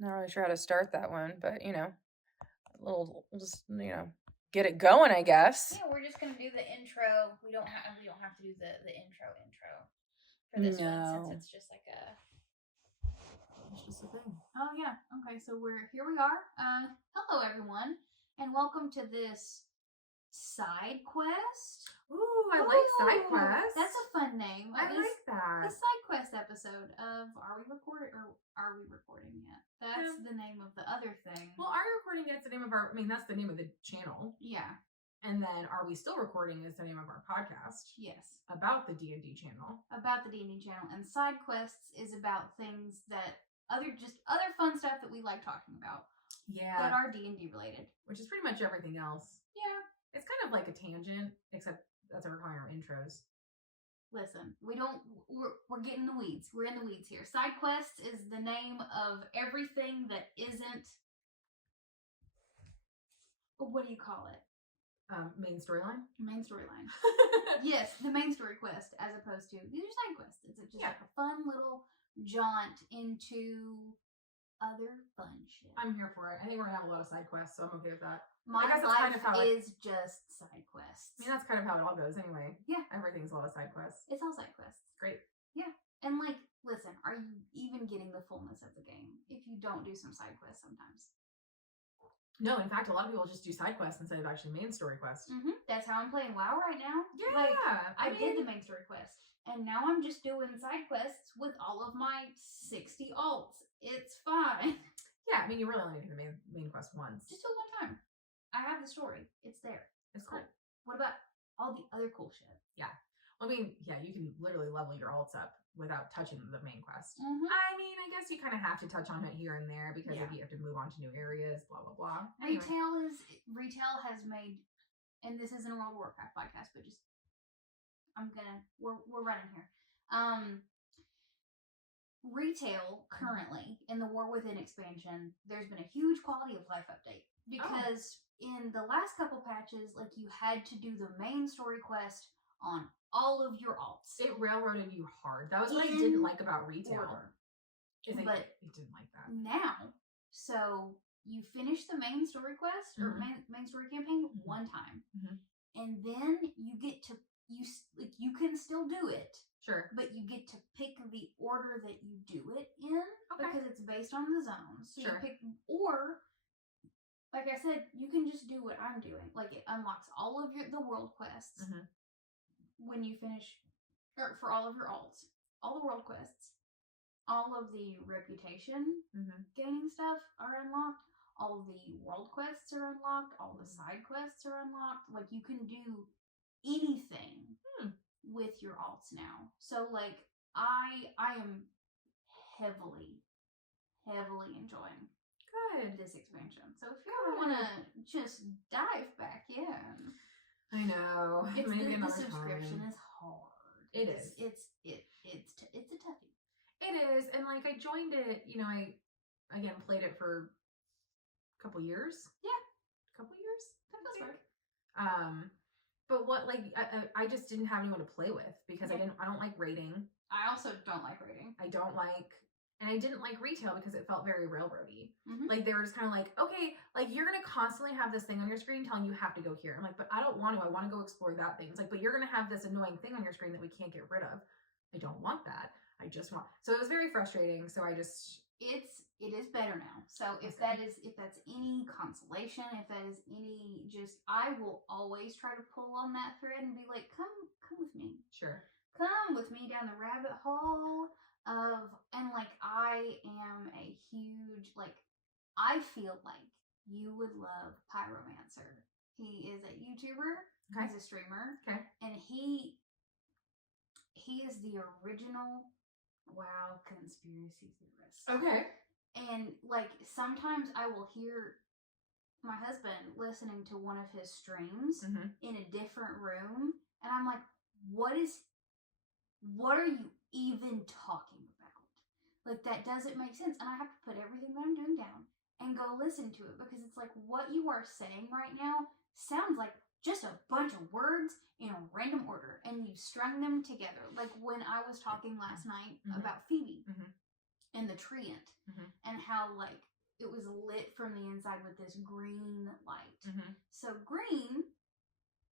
Not really sure how to start that one, but just get it going, I guess. Yeah, we're just gonna do the intro. We don't have to do the intro for this one since it's just like a. It's just a thing. Oh yeah. Okay, so here we are. Hello everyone, and welcome to this side quest. Ooh, I like side quest. That's a fun name. I like that. The side quest episode of Are we recording yet? That's the name of the other thing. Well, Are you recording yet? It's the name of that's the name of the channel. Yeah. And then Are We Still Recording is the name of our podcast. Yes. About the D&D channel. About the D&D channel. And side quests is about things that other fun stuff that we like talking about. Yeah. That are D&D related. Which is pretty much everything else. Yeah. It's kind of like a tangent, except that's what we're calling our intros. Listen, we're getting the weeds. We're in the weeds here. Side quests is the name of everything that isn't, what do you call it? Main storyline? Main storyline. Yes, the main story quest, as opposed to, these are side quests. It's just like a fun little jaunt into other fun shit. I'm here for it. I think we're going to have a lot of side quests, so I'm okay with that. My life is just side quests. I mean, that's kind of how it all goes anyway. Yeah. Everything's a lot of side quests. It's all side quests. Great. Yeah. And listen, are you even getting the fullness of the game if you don't do some side quests sometimes? No, in fact, a lot of people just do side quests instead of actually main story quests. Mm-hmm. That's how I'm playing WoW right now. Yeah. I did the main story quest, and now I'm just doing side quests with all of my 60 alts. It's fine. Yeah, I mean, you really only do the main quest once. Just do it one time. I have the story. It's there. It's cool. What about all the other cool shit? Yeah. Well, I mean, yeah, you can literally level your alts up without touching the main quest. Mm-hmm. I mean, I guess you kind of have to touch on it here and there because if you have to move on to new areas, blah, blah, blah. Anyway. Retail has made, and this isn't a World of Warcraft podcast, but just, we're running here. Retail currently in the War Within expansion, there's been a huge quality of life update because in the last couple patches, you had to do the main story quest on all of your alts. It railroaded you hard. That was what I didn't like about retail. But it didn't like that. Now, so you finish the main story quest or main story campaign one time, and then you get to you can still do it. Sure. But you get to pick the order that you do it in because it's based on the zones. So you pick, or like I said, you can just do what I'm doing. It unlocks all of the world quests when you finish, or for all of your alts, all the world quests, all of the reputation gaining stuff are unlocked. All the world quests are unlocked. All the side quests are unlocked. You can do anything with your alts now. So I am heavily enjoying this expansion. So if you ever want to just dive back in, I know. Maybe the subscription is hard. It is. It's a toughie. It is, and I joined it. I again played it for a couple years. Yeah, a couple years. That feels right. But what I just didn't have anyone to play with because I don't like raiding. I also don't like raiding. And I didn't like retail because it felt very railroady. They were just kind of okay, you're gonna constantly have this thing on your screen telling you have to go here. I'm like, but I don't want to. I want to go explore that thing. It's but you're gonna have this annoying thing on your screen that we can't get rid of. I don't want that. I just want. So it was very frustrating. So I just. It is better now. So if that's any consolation, if that is any I will always try to pull on that thread and be like, come with me. Sure. Come with me down the rabbit hole of, and I am a huge, I feel like you would love Pyromancer. He is a YouTuber. Okay. He's a streamer. Okay. And he is the original WoW conspiracy theorist. Okay. And sometimes I will hear my husband listening to one of his streams in a different room, and I'm like, what are you even talking about? That doesn't make sense. And I have to put everything that I'm doing down and go listen to it because it's what you are saying right now sounds like just a bunch of words in a random order, and you strung them together. When I was talking last night about Phoebe. in the treant, and how like it was lit from the inside with this green light. So green,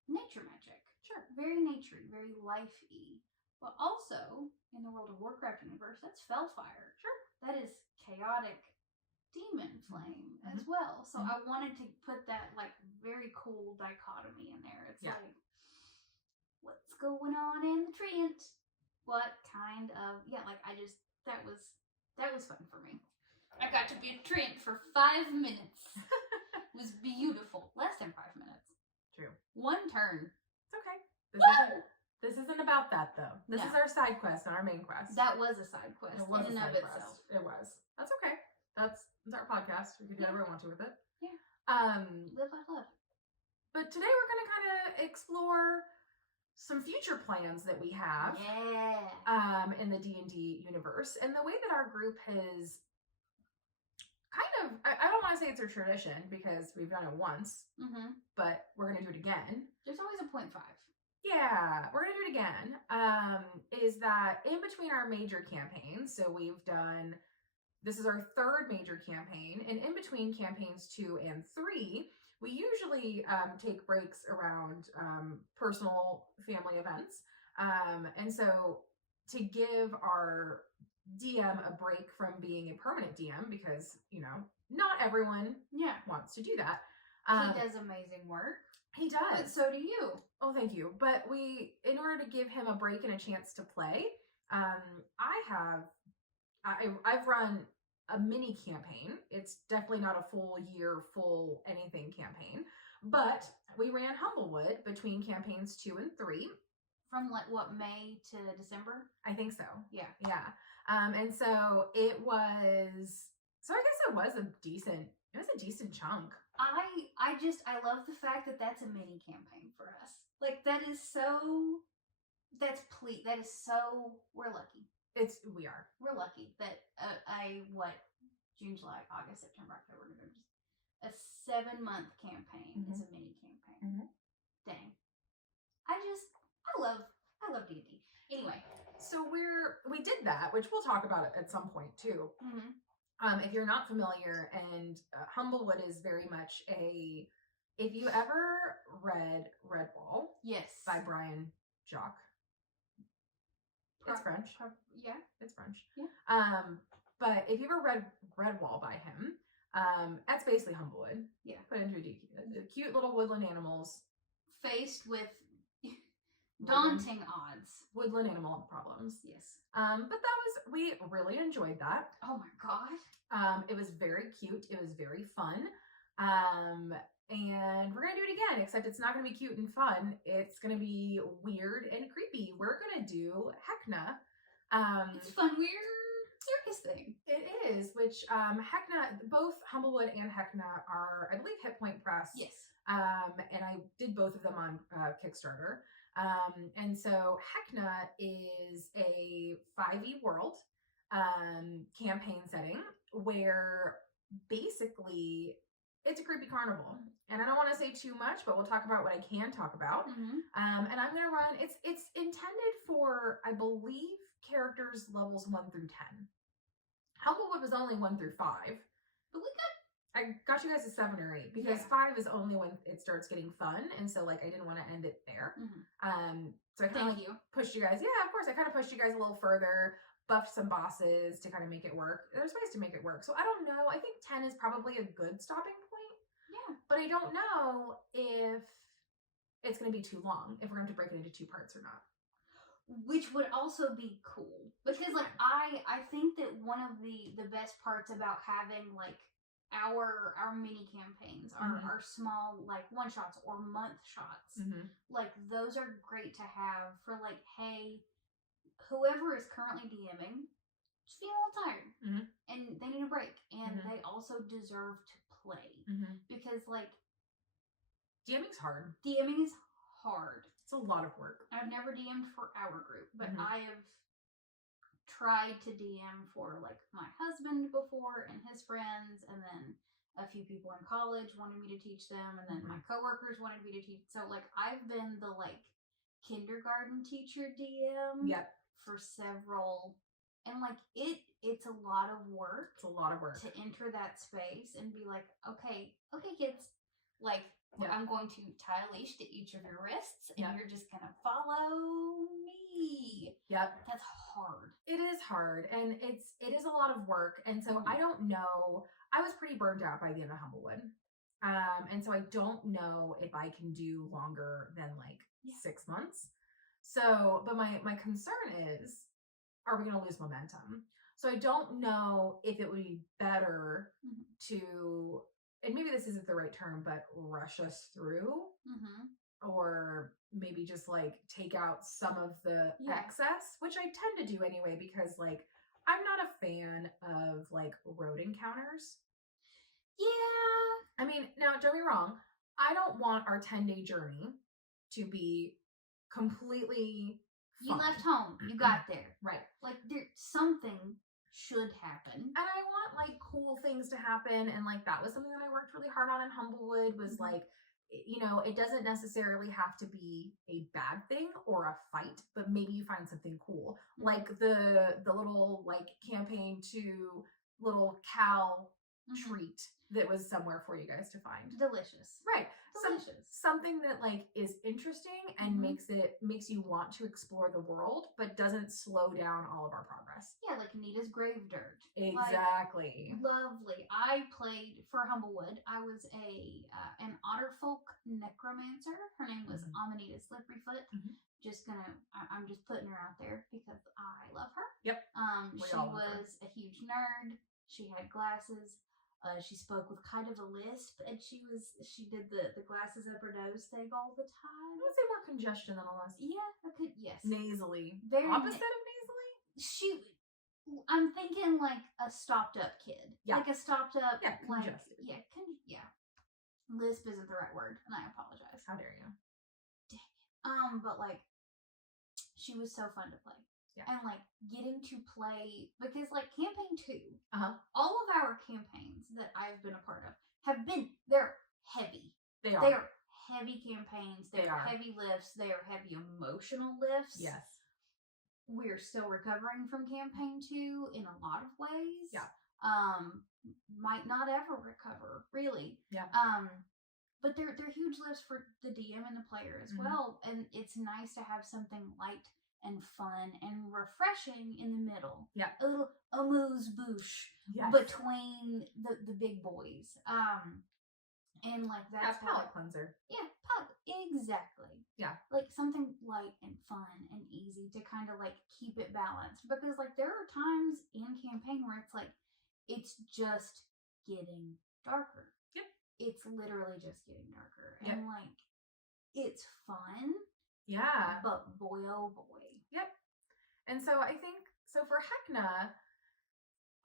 nature magic. Sure. Very naturey, very life-y. But also, in the World of Warcraft universe, that's Felfire. Sure. That is chaotic demon flame as well. So I wanted to put that like very cool dichotomy in there. It's like, what's going on in the treant? What kind of, like I just, that was fun for me. I got to be a treant for 5 minutes. It was beautiful. Less than 5 minutes. True. 1 turn. It's okay. This isn't about that though. This is our side quest, not our main quest. That was a side quest in and of itself. It was. That's okay. That's our podcast. We can do whatever we want to with it. Yeah. Live, laugh, love. But today we're going to kind of explore some future plans that we have. In the D&D universe, and the way that our group has kind of, I don't want to say it's a tradition because we've done it once, but we're going to do it again. There's always a 0.5. Yeah, we're going to do it again. Is that in between our major campaigns, so we've done, this is our 3rd major campaign, and in between campaigns 2 and 3, we usually take breaks around personal family events. And so to give our DM a break from being a permanent DM, because, not everyone wants to do that. He does amazing work. He does. But so do you. Oh, thank you. But in order to give him a break and a chance to play, I've run a mini campaign. It's definitely not a full year, full anything campaign, but we ran Humblewood between campaigns 2 and 3. From like what, May to December? I think so. Yeah. Yeah. And so it was, I guess it was a decent chunk. I love the fact that that's a mini campaign for us. Like that is so, we're lucky. We're lucky that June, July, August, September, October, November, a 7-month campaign is a mini campaign. Dang. I love D&D. Anyway. So we did that, which we'll talk about at some point too. If you're not familiar, and Humblewood is very much if you ever read Redwall, yes, by Brian Jacques, it's French. Yeah, it's French. Yeah. But if you ever read Redwall by him, that's basically Humblewood. Yeah. Put into a cute little woodland animals faced with daunting odds. Woodland animal problems. Yes. But we really enjoyed that. Oh my god. It was very cute. It was very fun. And we're going to do it again, except it's not going to be cute and fun. It's going to be weird and creepy. We're going to do Heckna. It's fun, weird, circus thing. It is, which Heckna, both Humblewood and Heckna are, I believe, Hit Point Press. Yes. And I did both of them on Kickstarter. And so Heckna is a 5e world campaign setting where basically it's a creepy carnival. And I don't want to say too much, but we'll talk about what I can talk about. And I'm going to run, it's intended for, I believe, characters levels 1 through 10. Humblewood was only 1 through 5. But I got you guys a 7 or 8 because 5 is only when it starts getting fun. And so I didn't want to end it there. So I kind of pushed you guys. Yeah, of course. I kind of pushed you guys a little further, buffed some bosses to kind of make it work. There's ways to make it work. So I don't know. I think 10 is probably a good stopping point. Yeah. But I don't know if it's going to be too long, if we're going to break it into 2 parts or not. Which would also be cool. Because I think that one of the best parts about having our mini campaigns are small one shots or month shots. Those are great to have for hey, whoever is currently DMing just feeling a little tired and they need a break, and they also deserve to play because DMing's hard. DMing is hard. It's a lot of work. I've never DM'd for our group, but I have tried to DM for my husband before and his friends, and then a few people in college wanted me to teach them, and then my coworkers wanted me to teach. So I've been the kindergarten teacher DM for several And like it's a lot of work. It's a lot of work to enter that space and be like, okay, kids, like I'm going to tie a leash to each of your wrists, and you're just gonna follow me. Yep, that's hard. It is hard, and it is a lot of work. And so I don't know. I was pretty burned out by the end of Humblewood, and so I don't know if I can do longer than like 6 months. So, but my concern is, are we going to lose momentum? So I don't know if it would be better to, and maybe this isn't the right term, but rush us through, or maybe just like take out some of the excess, which I tend to do anyway, because like I'm not a fan of like road encounters. Yeah. I mean, now don't get me wrong. I don't want our 10-day journey to be completely fun. You left home. You got there. Right. Like something should happen. And I want like cool things to happen. And like that was something that I worked really hard on in Humblewood, was like, you know, it doesn't necessarily have to be a bad thing or a fight, but maybe you find something cool. Like the little like campaign to little cow treat that was somewhere for you guys to find. Delicious. Right. Something that like is interesting and makes you want to explore the world, but doesn't slow down all of our progress. Yeah, like Nita's Grave Dirt. Exactly. Like, lovely. I played for Humblewood. I was an Otterfolk necromancer. Her name was Amanita Slipperyfoot. I'm just putting her out there because I love her. Yep. She was a huge nerd. She had glasses. She spoke with kind of a lisp, and she did the glasses up her nose thing all the time. I would say more congestion than a lisp. Yeah, I could. Yes. Nasally. Very opposite of nasally. I'm thinking like a stopped up kid. Yeah. Like a stopped up. Yeah, congested. Like, yeah. Lisp isn't the right word, and I apologize. How dare you? Dang it. But like, she was so fun to play. Yeah. And like getting to play, because like campaign 2, all of our campaigns that I've been a part of they're heavy. They are heavy campaigns. They are heavy lifts. They are heavy emotional lifts. Yes. We're still recovering from campaign 2 in a lot of ways. Yeah. Might not ever recover, really. Yeah. But they're huge lifts for the DM and the player as well. And it's nice to have something light and fun and refreshing in the middle. Yeah. A little amuse-bouche between the big boys. And like that's palate cleanser. Yeah, exactly. Yeah. Like something light and fun and easy to kind of like keep it balanced. Because like there are times in campaign where it's like it's just getting darker. Yep. It's literally just getting darker. Yep. And like it's fun. Yeah. But boy, oh boy. Yep. And so I think, for Heckna,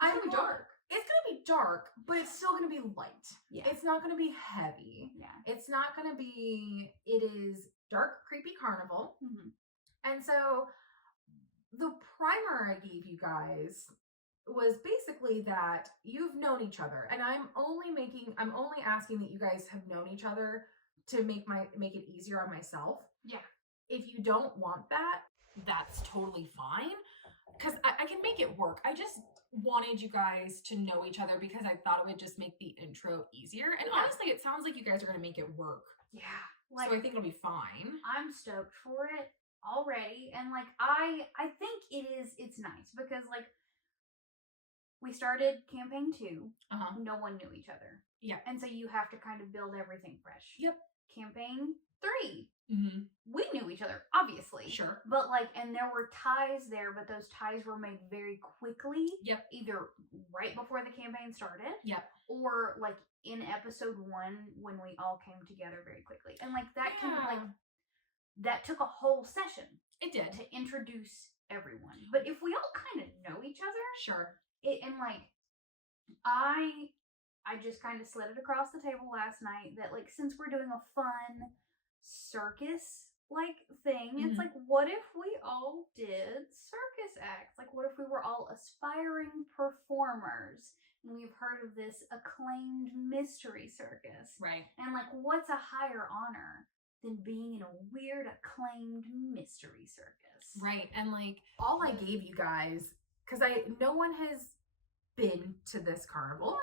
it's going to be dark. It's going to be dark, but it's still going to be light. Yeah. It's not going to be heavy. Yeah. It's not going to be, it is dark, creepy carnival. And so the primer I gave you guys was basically that you've known each other, and I'm only asking that you guys have known each other to make it easier on myself. Yeah. If you don't want that, that's totally fine, because I can make it work. I just wanted you guys to know each other because I thought it would just make the intro easier. And honestly, it sounds like you guys are going to make it work. Yeah. So I think it'll be fine. I'm stoked for it already. And like, I think it's nice because like we started campaign 2. No one knew each other. Yeah. And so you have to kind of build everything fresh. Yep. Campaign 3. We knew each other, obviously. Sure. But like, and there were ties there, but those ties were made very quickly. Yep. Either right before the campaign started. Yep. Or like in episode 1 when we all came together very quickly. And like that that took a whole session. It did. To introduce everyone. But if we all kind of know each other. Sure. And like, I just kind of slid it across the table last night that like, since we're doing a fun circus like thing, it's like, what if we all did circus acts? Like, what if we were all aspiring performers and we've heard of this acclaimed mystery circus? Right. And like, what's a higher honor than being in a weird acclaimed mystery circus? Right. And like, all I gave you guys because no one has been to this carnival.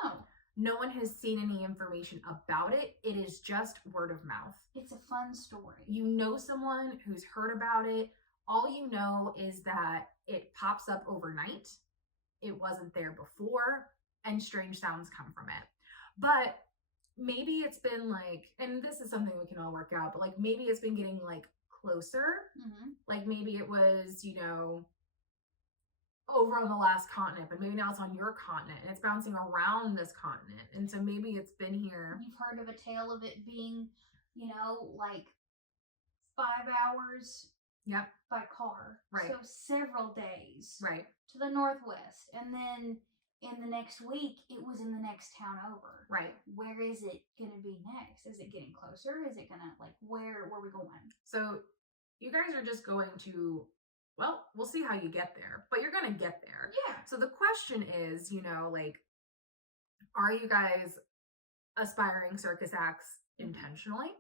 No one has seen any information about it. It is just word of mouth. It's a fun story. You know someone who's heard about it. All you know is that it pops up overnight. It wasn't there before, and strange sounds come from it. But maybe it's been like, and this is something we can all work out, but like maybe it's been getting like closer. Like maybe it was, you know, over on the last continent, but maybe now it's on your continent and it's bouncing around this continent. And so maybe it's been here. You've heard of a tale of it being, you know, like 5 hours by car. Right. So several days. Right. To the northwest. And then in the next week, it was in the next town over. Right. Where is it going to be next? Is it getting closer? Is it going to, like, where are we going? So you guys are just going to, well, we'll see how you get there, but you're going to get there. Yeah. So the question is, you know, like, are you guys aspiring circus acts intentionally?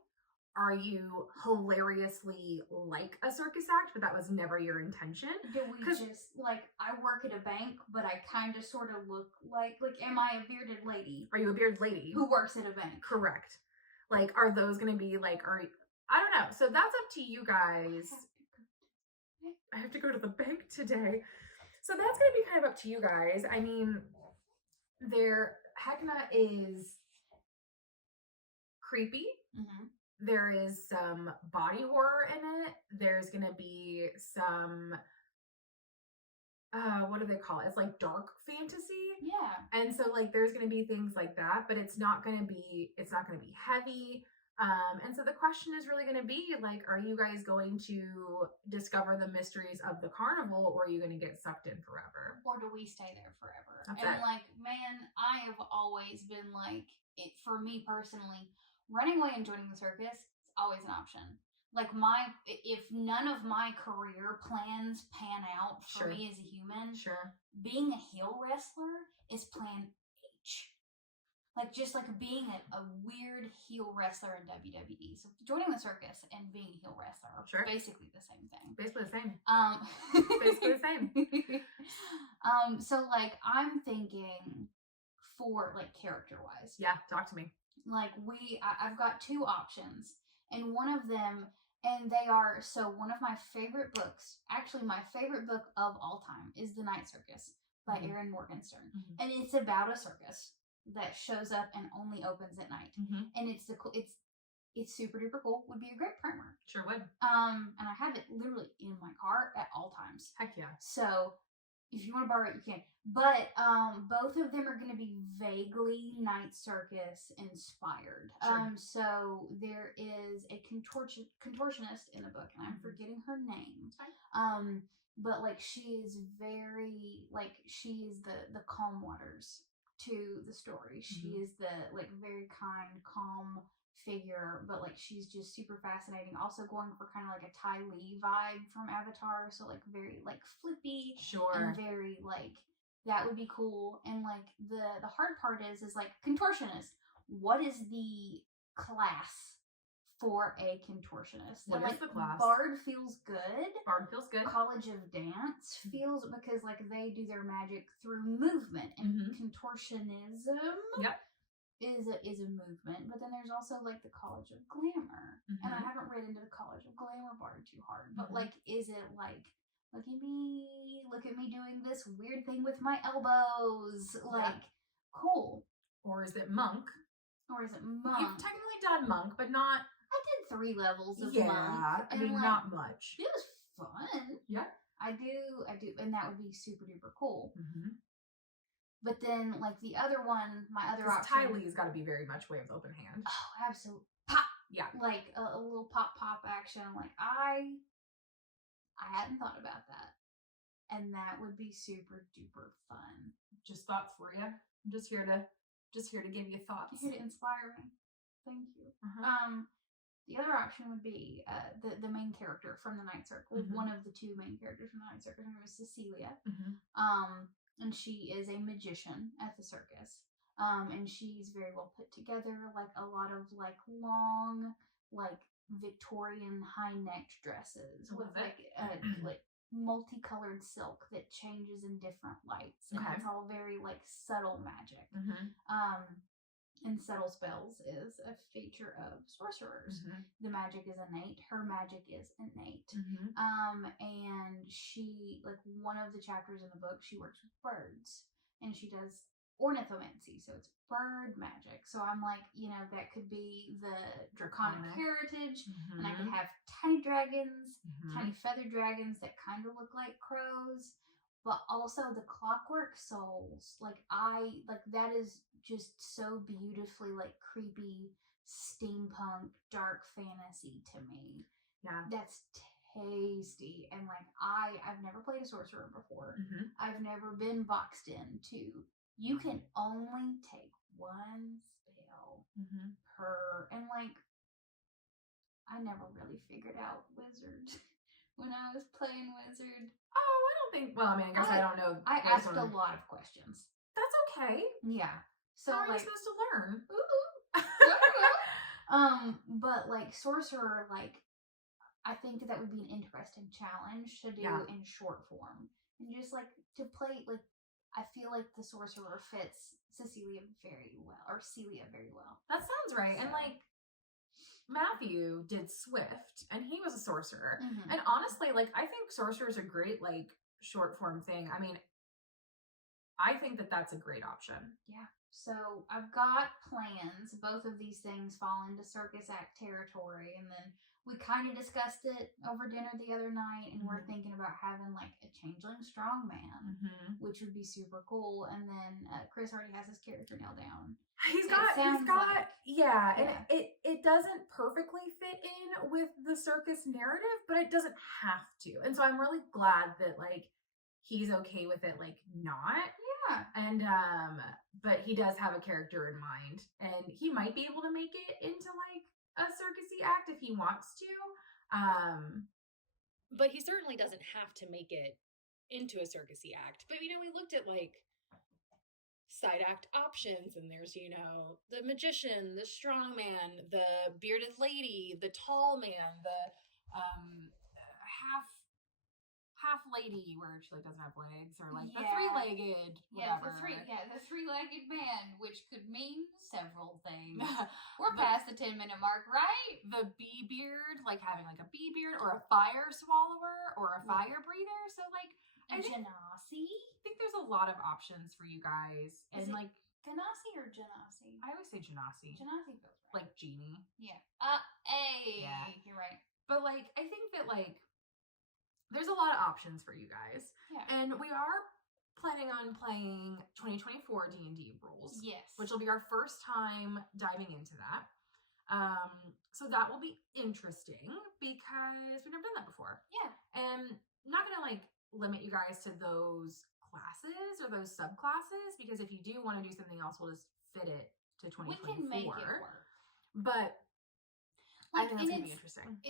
Are you hilariously like a circus act, but that was never your intention? Do we just, like, I work at a bank, but I kind of sort of look like, am I a bearded lady? Are you a bearded lady? Who works at a bank? Correct. Like, are those going to be, like, I don't know. So that's up to you guys. I have to go to the bank today. So that's going to be kind of up to you guys. I mean, Heckna is creepy. There is some body horror in it. There's going to be some, what do they call it? It's like dark fantasy. Yeah. And so like, there's going to be things like that, but it's not going to be heavy. And so the question is really going to be like, are you guys going to discover the mysteries of the carnival, or are you going to get sucked in forever? Or do we stay there forever? That's and it. Like, man, I have always been like, for me personally, running away and joining the circus is always an option. Like if none of my career plans pan out for me as a human, being a heel wrestler is plan H. Like, just like being a weird heel wrestler in WWE. So joining the circus and being a heel wrestler are basically the same thing. Basically the same. Basically the same. So like, I'm thinking for like character-wise. Yeah, talk to me. Like I've got 2 options, and one of them, and they are, so one of my favorite books, actually my favorite book of all time, is The Night Circus by Erin Morgenstern. And it's about a circus that shows up and only opens at night. And it's super duper cool. Would be a great primer. Sure would. And I have it literally in my car at all times. Heck yeah. So if you want to borrow it, you can. But both of them are going to be vaguely Night Circus inspired. So there is a contortionist in the book, and I'm forgetting her name. But like, she is very, like, she is the calm waters to the story. She is the like very kind, calm figure, but like she's just super fascinating. Also going for kind of like a Ty Lee vibe from Avatar, so like very like flippy, and very like, that would be cool. And like the hard part is like, contortionist. What is the class for a contortionist? What is the class? Bard feels good. Bard feels good. College of Dance feels, because like they do their magic through movement, and contortionism is a movement. But then there's also like the College of Glamour, and I haven't read into the College of Glamour Bard too hard. But like, is it like, look at me doing this weird thing with my elbows, like cool? Or is it monk? You've technically done monk, but not. I did 3 levels of monk. I mean, like, not much. It was fun. Yeah. I do, and that would be super duper cool. But then, like, the other one, my other option, Ty Lee's got to be very much way of open hand. Oh, absolutely. Pop. Yeah. Like a little pop action. Like, I hadn't thought about that, and that would be super duper fun. Just thoughts for you. I'm just here to give you thoughts. Here to inspire me. Thank you. The other option would be the main character from the Night Circus. One of the 2 main characters from the Night Circus. Her name is Cecilia. And she is a magician at the circus. And she's very well put together. Like a lot of like long, like Victorian high necked dresses with like multicolored silk that changes in different lights, and it's all very like subtle magic. And subtle spells is a feature of sorcerers. The magic is innate. Her magic is innate. And she, like, one of the chapters in the book, she works with birds, and she does ornithomancy, so it's bird magic. So I'm like, you know, that could be the draconic heritage, and I could have tiny dragons, tiny feather dragons that kind of look like crows, but also the clockwork souls. Like, that is just so beautifully, like, creepy steampunk dark fantasy to me. Yeah, that's tasty. And like, I've never played a sorcerer before. I've never been boxed into, you can only take one spell per, and like, I never really figured out wizard when I was playing wizard. Oh, I don't think, well, I mean, I guess I don't know. I asked a lot of questions. That's okay. Yeah. So how are like, you supposed to learn? But like sorcerer, like, I think that would be an interesting challenge to do in short form, and just like to play. Like, I feel like the sorcerer fits Celia very well. That sounds right. So. And like, Matthew did Swift, and he was a sorcerer. And honestly, like, I think sorcerer is a great like short form thing. I mean, I think that that's a great option. Yeah. So I've got plans. Both of these things fall into Circus Act territory, and then we kind of discussed it over dinner the other night, and we're thinking about having like a changeling strongman, which would be super cool. And then Chris already has his character nailed down. He's got, and it doesn't perfectly fit in with the circus narrative, but it doesn't have to. And so I'm really glad that like he's okay with it, like not. Yeah. And but he does have a character in mind, and he might be able to make it into like a circusy act if he wants to. But he certainly doesn't have to make it into a circusy act. But you know, we looked at like side act options, and there's, you know, the magician, the strong man, the bearded lady, the tall man, the half lady where she like doesn't have legs, or like the three-legged whatever. The three-legged man, which could mean several things. We're past the 10-minute mark, right? The bee beard, like having like a bee beard, or a fire swallower, or a fire breather. So like, I think there's a lot of options for you guys. And like Genasi or Genasi? I always say Genasi. Genasi feels right. Like genie. Yeah. You're right. But like, I think that like there's a lot of options for you guys. Yeah. And we are planning on playing 2024 D&D rules. Yes. Which will be our first time diving into that. So that will be interesting because we've never done that before. Yeah. And I'm not gonna like limit you guys to those classes or those subclasses, because if you do want to do something else, we'll just fit it to 2024. We can make it work. But like, I think it's gonna be interesting.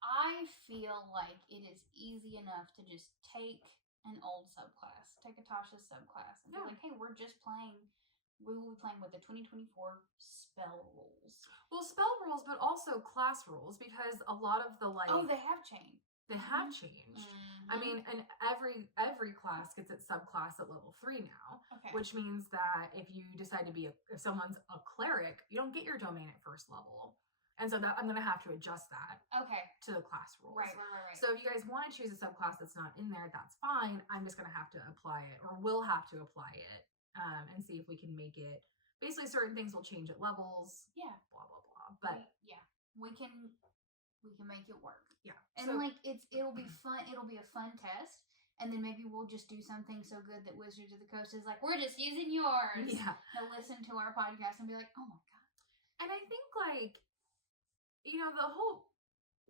I feel like it is easy enough to just take an old subclass, take a Tasha's subclass, and be like, hey, we will be playing with the 2024 spell rules. Well, spell rules, but also class rules, because a lot of the like... Oh, they have changed. They have changed. I mean, and every class gets its subclass at level 3 now, which means that if you decide to be if someone's a cleric, you don't get your domain at first level. And so that I'm going to have to adjust that to the class rules. Right. So if you guys want to choose a subclass that's not in there, that's fine. I'm just going to have to apply it, or will have to apply it, and see if we can make it. Basically, certain things will change at levels. Yeah. Blah, blah, blah. But we can make it work. Yeah. And so, like, it'll be fun. It'll be a fun test. And then maybe we'll just do something so good that Wizards of the Coast is like, we're just using yours. Yeah. They'll listen to our podcast and be like, oh my God. And I think, like, you know,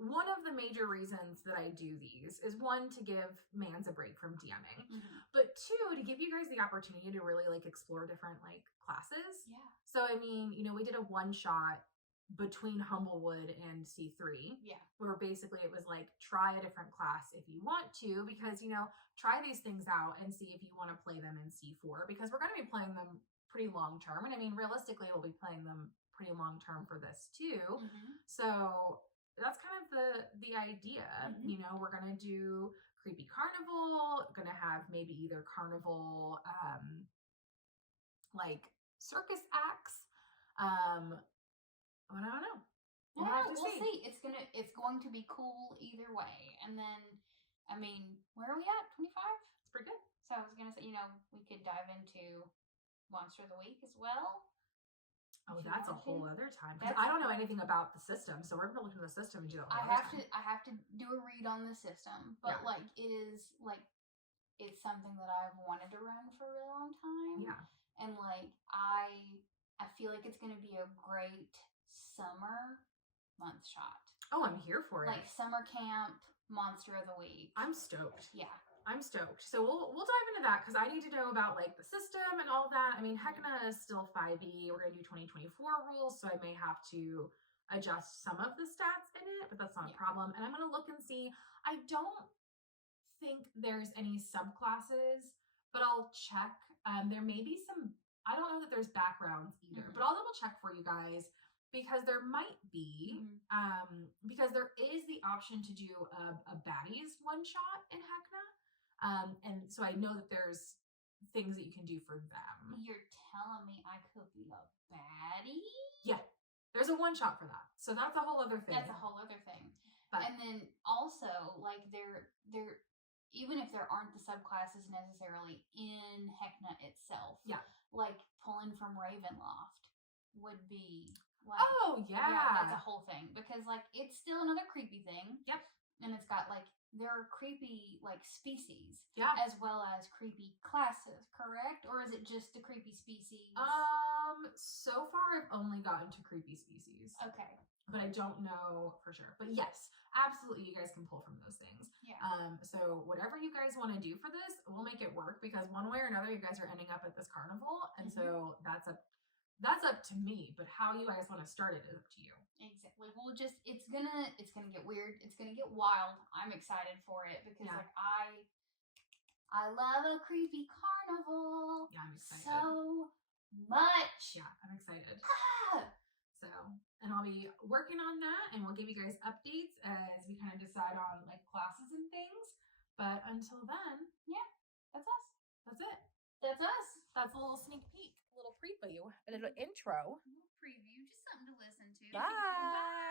one of the major reasons that I do these is, one, to give Mans a break from DMing, but two, to give you guys the opportunity to really like explore different like classes. Yeah. So, I mean, you know, we did a one-shot between Humblewood and C3. Yeah. Where basically it was like, try a different class if you want to, because, you know, try these things out and see if you want to play them in C4, because we're going to be playing them pretty long term. And I mean, realistically, we'll be playing them pretty long term for this too. So that's kind of the idea. You know, we're going to do creepy carnival, gonna have maybe either carnival, like circus acts. But I don't know. We'll see. It's going to be cool either way. And then, I mean, where are we at? 25? It's pretty good. So I was gonna say, we could dive into Monster of the Week as well. Oh, that's a whole other time. Because I don't know anything about the system, so we're gonna look into the system and do that. I have to do a read on the system, but it's something that I've wanted to run for a really long time. Yeah, and I feel like it's gonna be a great summer month shot. Oh, I'm here for it. Like summer camp, Monster of the Week. I'm stoked. Yeah. I'm stoked. So we'll dive into that because I need to know about like the system and all that. I mean, Heckna is still 5e. We're gonna do 2024 rules, so I may have to adjust some of the stats in it, but that's not a problem. And I'm gonna look and see. I don't think there's any subclasses, but I'll check. There may be some. I don't know that there's backgrounds either, but I'll double check for you guys because there might be. Because there is the option to do a baddies one shot in Heckna. And so I know that there's things that you can do for them. You're telling me I could be a baddie? Yeah. There's a one shot for that. So that's a whole other thing. That's a whole other thing. But, and then also, like, there even if there aren't the subclasses necessarily in Heckna itself, like pulling from Ravenloft would be like, oh yeah, that's a whole thing because like it's still another creepy thing. Yep. And it's got like there are creepy like species, as well as creepy classes, correct? Or is it just the creepy species? So far I've only gotten to creepy species. Okay. But I don't know for sure. But yes, absolutely, you guys can pull from those things. Yeah. So whatever you guys want to do for this, we'll make it work because one way or another, you guys are ending up at this carnival, and so that's up to me. But how you guys want to start it is up to you. Exactly. Well, just it's gonna get weird. It's gonna get wild. I'm excited for it because like I love a creepy carnival. Yeah, I'm excited so much. Yeah, I'm excited. So, and I'll be working on that, and we'll give you guys updates as we kind of decide on like classes and things. But until then, that's us. That's it. That's us. That's a little sneak peek, a little preview, a little intro, A little preview, just something to listen to. Bye.